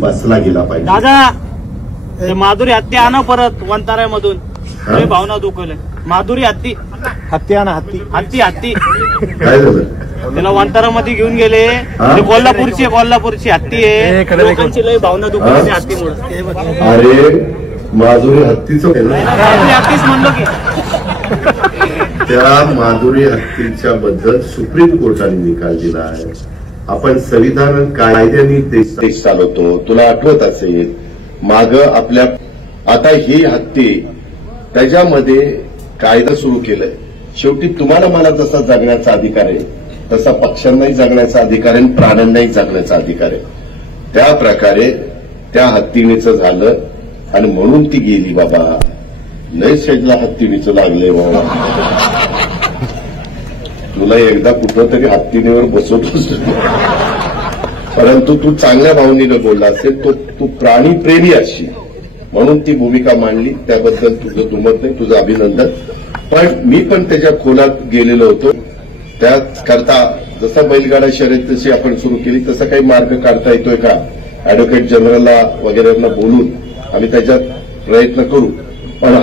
बसला गेला पाहिजे. दादा ते माधुरी हत्ती आणा परत वंताऱ्यामधून. भावना दुखवले. माधुरी हत्ती आणा हत्ती काय झालं? त्याला वंतारामध्ये घेऊन गेले. कोल्हापूरची हत्ती आहे. लोकांची लय भावना दुखवली हत्तीमुळे. अरे माधुरी हत्तीचं हत्तीच म्हणलो की त्या माधुरी हत्तीच्या बद्दल सुप्रीम कोर्टाने निकाल दिला आहे. आपण संविधान कायद्याने देश चालवतो. तुला आठवत असेल माग आपल्या आता ही हत्ती त्याच्यामध्ये कायदा सुरू केलाय. शेवटी तुम्हाला मला जसा जगण्याचा अधिकार आहे तसा पक्ष्यांनाही जगण्याचा अधिकार आहे, प्राण्यांनाही जगण्याचा अधिकार आहे. त्या प्रकारे त्या हत्तीणीचं झालं आणि म्हणून ती गेली. बाबा लय शेजला हत्तीणीचं लागलंय बाबा. तुला एकदा कुठं तरी हत्तीणीवर बसवतोस, परंतु तू चांगल्या भावनेनं बोलला असेल. तू प्राणीप्रेमी अशी म्हणून ती भूमिका मांडली. त्याबद्दल तुझं दुमत नाही, तुझं अभिनंदन. पण मी पण त्याच्या खोलात गेलेलो होतो. त्याकरता जसं बैलगाडा शर्यत जशी आपण सुरू केली तसा काही मार्ग काढता येतोय का अॅडव्होकेट जनरलला वगैरेंना बोलून आम्ही त्याच्यात प्रयत्न करू. पण